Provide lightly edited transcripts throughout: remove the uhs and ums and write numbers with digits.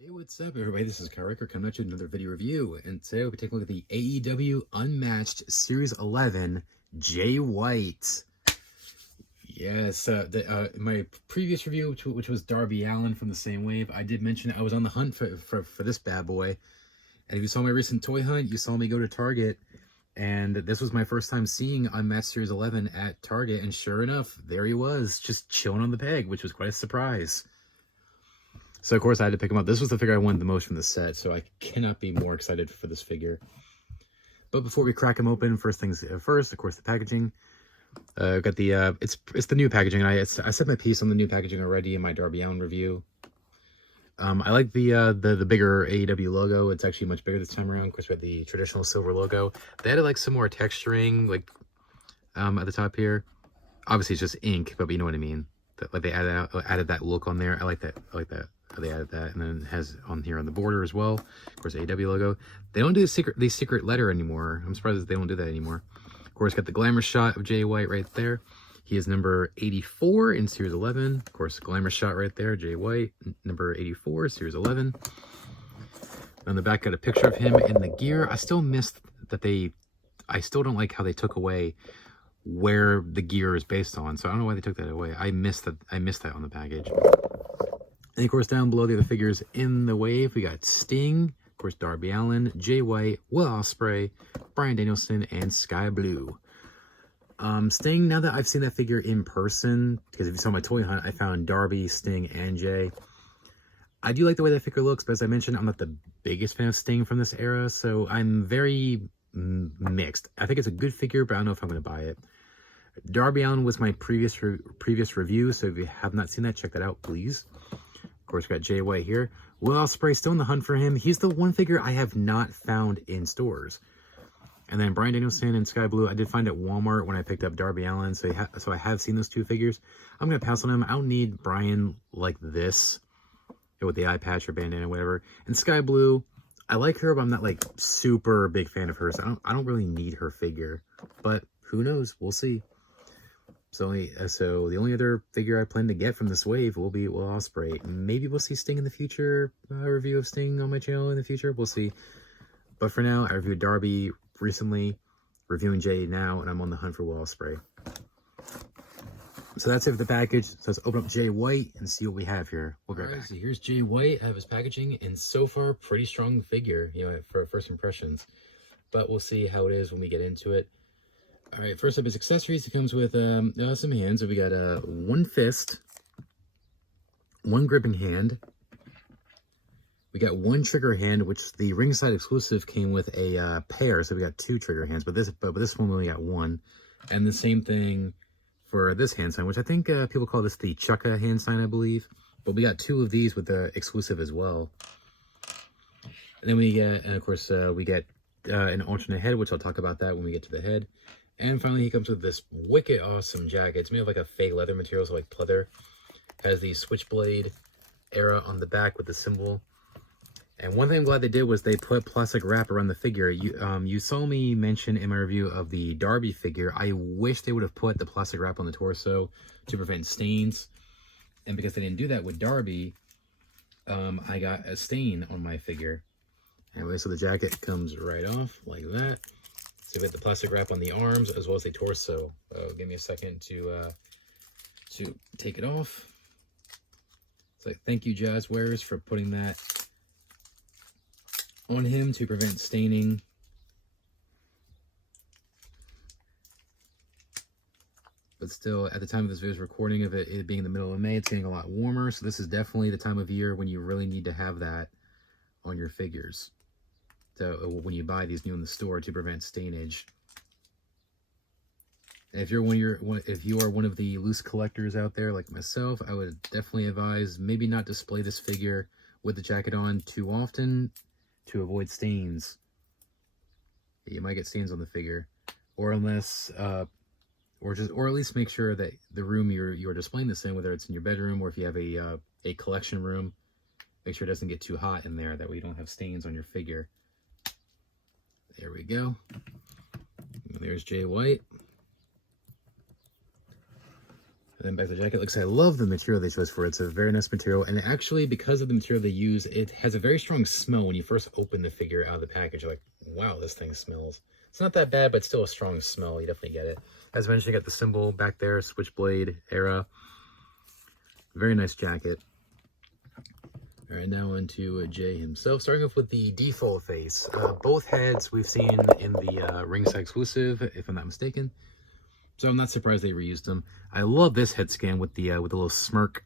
Hey, what's up, everybody? This is Kyle coming at you with another video review, and today we'll be taking a look at the AEW Unmatched Series 11 Jay White. Yes, my previous review, which was Darby Allin from the same wave, I did mention I was on the hunt for this bad boy. And if you saw my recent toy hunt, you saw me go to Target, and this was my first time seeing Unmatched Series 11 at Target, and sure enough, there he was, just chilling on the peg, which was quite a surprise. So, of course, I had to pick him up. This was the figure I wanted the most from the set, so I cannot be more excited for this figure. But before we crack him open, first things first, of course, the packaging. Got the, it's the new packaging. I said my piece on the new packaging already in my Darby Allin review. I like the bigger AEW logo. It's actually much bigger this time around. Of course, we had the traditional silver logo. They added, like, some more texturing, like, at the top here. Obviously, it's just ink, but you know what I mean. Like, they added that look on there. I like that. They added that, and then it has on here on the border as well. Of course, AEW logo. They don't do the secret letter anymore. I'm surprised that they don't do that anymore. Of course, got the glamour shot of Jay White right there. He is number 84 in Series 11. Of course, glamour shot right there, Jay White, number 84, Series 11. On the back, got a picture of him in the gear. I still missed that I still don't like how they took away where the gear is based on. So I don't know why they took that away. I missed that on the package. And of course, down below the other figures in the wave, we got Sting, of course, Darby Allin, Jay White, Will Ospreay, Bryan Danielson, and Sky Blue. Sting, now that I've seen that figure in person, because if you saw my toy hunt, I found Darby, Sting, and Jay. I do like the way that figure looks, but as I mentioned, I'm not the biggest fan of Sting from this era, so I'm very mixed. I think it's a good figure, but I don't know if I'm going to buy it. Darby Allin was my previous review, so if you have not seen that, check that out, please. Of course, we got Jay White here. Will Ospreay, still in the hunt for him. He's the one figure I have not found in stores. And then Bryan Danielson and Sky Blue, I did find at Walmart when I picked up Darby Allin, so I have seen those two figures. I'm going to pass on them. I don't need Bryan like this, with the eye patch or bandana or whatever. And Sky Blue, I like her, but I'm not, like, super big fan of hers. I don't really need her figure. But who knows? We'll see. So the only other figure I plan to get from this wave will be Will Ospreay. Maybe we'll see Sting in the future, a review of Sting on my channel in the future. We'll see. But for now, I reviewed Darby recently, reviewing Jay now, and I'm on the hunt for Will Ospreay. So that's it for the package. So let's open up Jay White and see what we have here. We'll be right back. So here's Jay White. I have his packaging, and so far, pretty strong figure, for first impressions. But we'll see how it is when we get into it. All right, first up is accessories. It comes with some hands. So we got one fist, one gripping hand. We got one trigger hand, which the ringside exclusive came with a pair. So we got two trigger hands, but this one we only got one. And the same thing for this hand sign, which I think people call this the Chukka hand sign, I believe. But we got two of these with the exclusive as well. And then we get, and of course, we get an alternate head, which I'll talk about that when we get to the head. And finally, he comes with this wicked awesome jacket. It's made of like a fake leather material, so like pleather. Has the switchblade era on the back with the symbol. And one thing I'm glad they did was they put plastic wrap around the figure. You saw me mention in my review of the Darby figure, I wish they would have put the plastic wrap on the torso to prevent stains. And because they didn't do that with Darby, I got a stain on my figure. Anyway, so the jacket comes right off like that. So we have the plastic wrap on the arms as well as the torso. Give me a second to take it off. So thank you, Jazzwares, for putting that on him to prevent staining. But still, at the time of this video's recording of it being the middle of May, it's getting a lot warmer. So this is definitely the time of year when you really need to have that on your figures. So when you buy these new in the store to prevent stainage. And if you are one of the loose collectors out there like myself, I would definitely advise maybe not display this figure with the jacket on too often to avoid stains. You might get stains on the figure, or unless or at least make sure that the room you're displaying this in, whether it's in your bedroom or if you have a collection room, make sure it doesn't get too hot in there. That way you don't have stains on your figure. There we go. And there's Jay White. And then back to the jacket. Looks, I love the material they chose for it. It's a very nice material. And actually, because of the material they use, it has a very strong smell when you first open the figure out of the package. You're like, wow, this thing smells. It's not that bad, but still a strong smell. You definitely get it. As mentioned, you got the symbol back there, Switchblade era. Very nice jacket. All right, now into Jay himself. Starting off with the default face. Both heads we've seen in the ringside exclusive, if I'm not mistaken. So I'm not surprised they reused them. I love this head scan with the little smirk,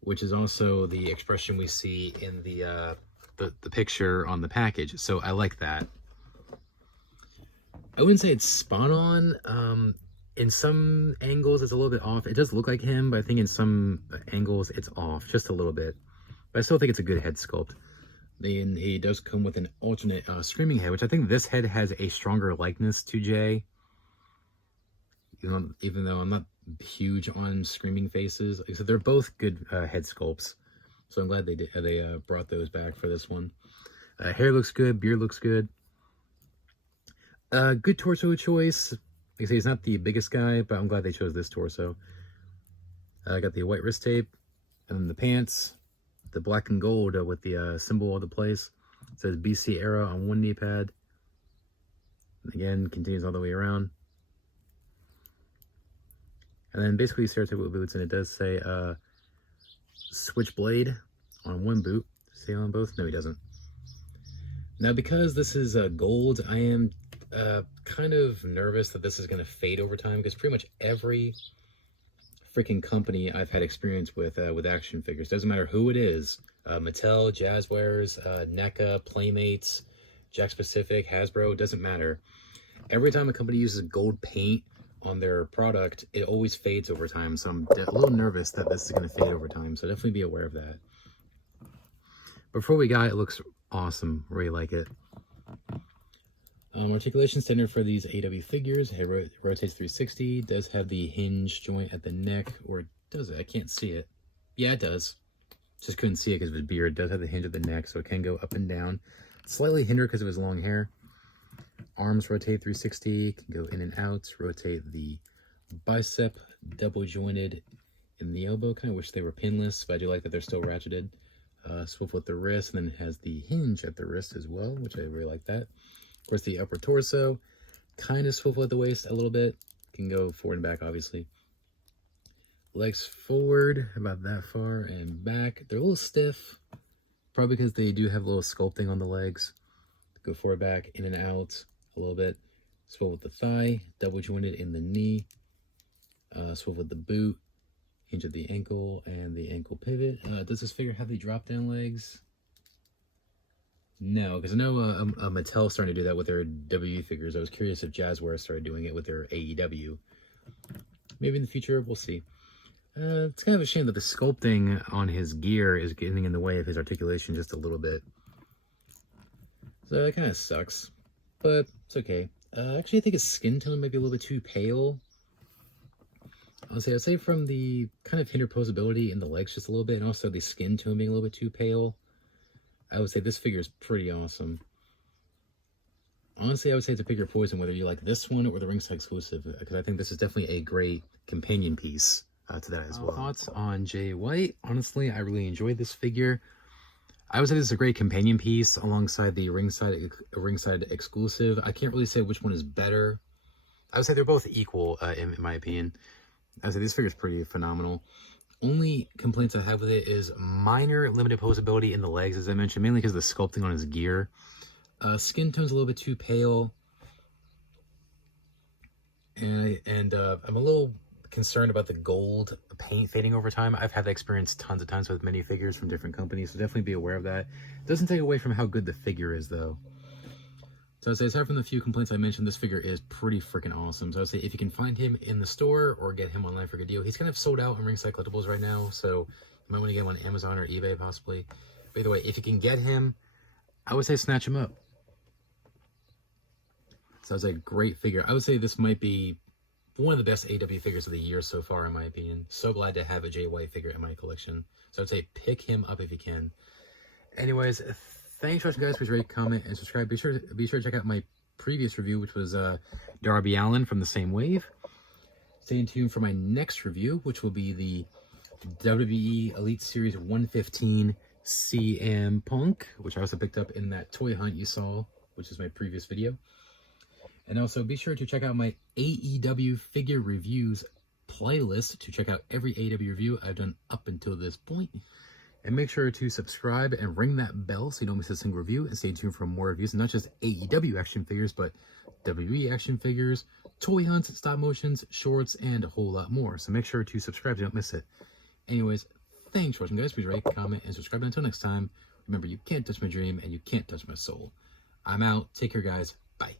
which is also the expression we see in the picture on the package. So I like that. I wouldn't say it's spot on. In some angles, it's a little bit off. It does look like him, but I think in some angles, it's off just a little bit. But I still think it's a good head sculpt. Then he does come with an alternate screaming head, which I think this head has a stronger likeness to Jay. Even though I'm not huge on screaming faces, so they're both good head sculpts. So I'm glad they brought those back for this one. Hair looks good, beard looks good. Good torso choice. Like I say, he's not the biggest guy, but I'm glad they chose this torso. I got the white wrist tape, and then the pants, the black and gold with the symbol of the place. It says BC era on one knee pad. And again, continues all the way around. And then basically stereotypical boots, and it does say Switchblade on one boot. Does it say on both? No, he doesn't. Now, because this is gold, I am kind of nervous that this is going to fade over time, because pretty much every freaking company I've had experience with action figures, doesn't matter who it is, Mattel, Jazzwares, NECA, Playmates, Jakks Pacific, Hasbro, doesn't matter. Every time a company uses gold paint on their product, it always fades over time. So I'm a little nervous that this is going to fade over time. So definitely be aware of that. Before we got it, looks awesome. Really like it. Articulation standard for these AEW figures. It rotates 360. Does have the hinge joint at the neck, or does it? I can't see it. Yeah, it does. Just couldn't see it because of his beard. It does have the hinge at the neck, so it can go up and down. Slightly hindered because of his long hair. Arms rotate 360, can go in and out. Rotate the bicep, double jointed in the elbow. Kind of wish they were pinless, but I do like that they're still ratcheted. Swivel at the wrist, and then it has the hinge at the wrist as well, which I really like that. Of course, the upper torso, kind of swivel at the waist a little bit. Can go forward and back, obviously. Legs forward, about that far, and back. They're a little stiff, probably because they do have a little sculpting on the legs. Go forward, back, in and out a little bit. Swivel with the thigh, double jointed in the knee. Swivel with the boot, hinge at the ankle, and the ankle pivot. Does this figure have the drop down legs? No, because I know Mattel starting to do that with their WWE figures. I was curious if Jazzwares started doing it with their AEW. Maybe in the future, we'll see. It's kind of a shame that the sculpting on his gear is getting in the way of his articulation just a little bit. So it kind of sucks, but it's okay. Actually, I think his skin tone might be a little bit too pale. I'd say from the kind of interposability in the legs just a little bit, and also the skin tone being a little bit too pale, I would say this figure is pretty awesome. Honestly, I would say it's a pick your poison whether you like this one or the ringside exclusive, because I think this is definitely a great companion piece to that as well. Thoughts on Jay White? Honestly, I really enjoyed this figure. I would say this is a great companion piece alongside the ringside exclusive. I can't really say which one is better. I would say they're both equal in my opinion. I would say this figure is pretty phenomenal. Only complaints I have with it is minor limited posability in the legs, as I mentioned, mainly because of the sculpting on his gear. Skin tone's a little bit too pale. And I'm a little concerned about the gold paint fading over time. I've had that experience tons of times with many figures from different companies, so definitely be aware of that. It doesn't take away from how good the figure is, though. So I'd say, aside from the few complaints I mentioned, this figure is pretty freaking awesome. So I'd say if you can find him in the store or get him online for a good deal, he's kind of sold out on Ringside Collectibles right now, so you might want to get him on Amazon or eBay possibly. But either way, if you can get him, I would say snatch him up. So it's a great figure. I would say this might be one of the best AEW figures of the year so far, in my opinion. So glad to have a Jay White figure in my collection. So I'd say pick him up if you can. Anyways, thanks for watching, guys. Please rate, comment, and subscribe. Be sure to check out my previous review, which was Darby Allin from the same wave. Stay tuned for my next review, which will be the WWE Elite Series 115 CM Punk, which I also picked up in that toy hunt you saw, which is my previous video. And also be sure to check out my AEW figure reviews playlist to check out every AEW review I've done up until this point. And make sure to subscribe and ring that bell so you don't miss a single review. And stay tuned for more reviews, not just AEW action figures, but WWE action figures, toy hunts, stop motions, shorts, and a whole lot more. So make sure to subscribe so you don't miss it. Anyways, thanks for watching, guys. Please rate, comment, and subscribe. Until next time, remember, you can't touch my dream and you can't touch my soul. I'm out. Take care, guys. Bye.